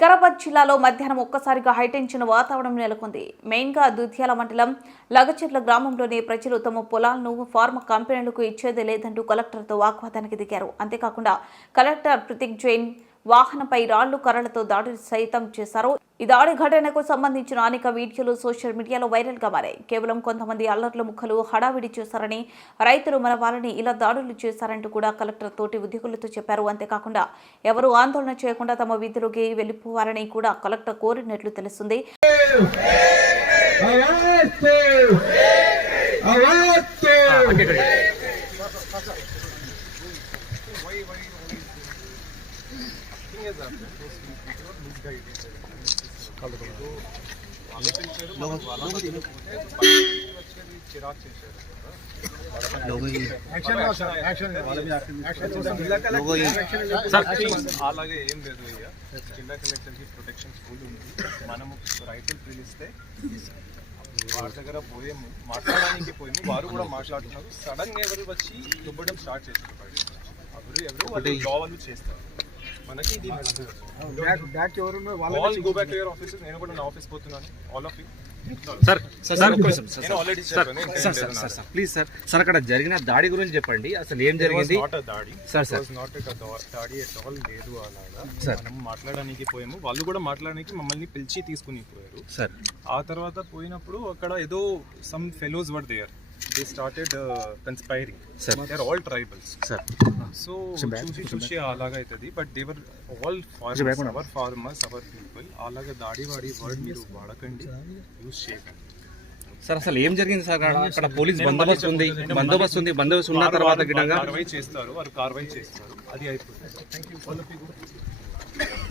వికారాబాద్ జిల్లాలో మధ్యాహ్నం ఒక్కసారిగా హైటెన్షన్ వాతావరణం నెలకొంది. మెయిన్గా దుధ్యాల మండలం లగచెర్ల గ్రామంలోని ప్రజలు తమ పొలాలను ఫార్మా కంపెనీలకు ఇచ్చేదే లేదంటూ కలెక్టర్తో వాగ్వాదానికి దిగారు. అంతేకాకుండా కలెక్టర్ ప్రతీక్ జైన్ వాహనంపై రాళ్లు కర్రలతో దాడి సైతం చేశారు. ఈ దాడి ఘటనకు సంబంధించిన అనేక వీడియోలు సోషల్ మీడియాలో వైరల్ గా మారాయి. కేవలం కొంతమంది అల్లర్ల ముక్కలు హడావిడి చేశారని, రైతులు మన వాళ్ళని ఇలా దాడులు చేశారంటూ కూడా కలెక్టర్ తోటి ఉద్యోగులతో చెప్పారు. అంతేకాకుండా ఎవరూ ఆందోళన చేయకుండా తమ వీధిలోకి వెళ్లిపోవాలని కూడా కలెక్టర్ కోరినట్లు తెలుస్తుంది. అలాగే ఏం లేదు. జిల్లా కలెక్టర్ కి ప్రొటెక్షన్ స్కూల్ ఉంది. మనము రైతులు పిలిస్తే వారి దగ్గర పోయాము, మాట్లాడడానికి పోయాము. వారు కూడా మాట్లాడుతున్నారు. సడన్ గా ఎవరు వచ్చి దుబ్బడం స్టార్ట్ చేస్తారు. ఎవరు జాబ్ చేస్తారు. మనకి ఇది go back to your office. నేను కూడా నా ఆఫీస్ పోతున్నాను. All of you please sir అక్కడ జరిగిన దాడి గురించి చెప్పండి. అసలు ఏం జరిగింది? దాడి లేదు. అలాగా మనం మాట్లాడడానికి పోయాము. వాళ్ళు కూడా మాట్లాడడానికి మమ్మల్ని పిలిచి తీసుకుని పోయారు సార్. ఆ తర్వాత పోయినప్పుడు అక్కడ ఏదో some fellows were there. They started conspiring. Sir. They are all tribals. Sir. So, చూసి అలాగా అవుతుంది. But they were all farmers, our farmers, our people. అలాగా దాడి వాడి వర్డ్ మీరు వాడకండి, యూజ్ చేయకండి. సార్ అసలు ఏం జరిగింది సార్? అక్కడ పోలీస్ బందోబస్తు ఉన్న తర్వాత కార్వాయి చేస్తారు. వారు కార్వాయి చేస్తారు. అది అయిపోతుంది.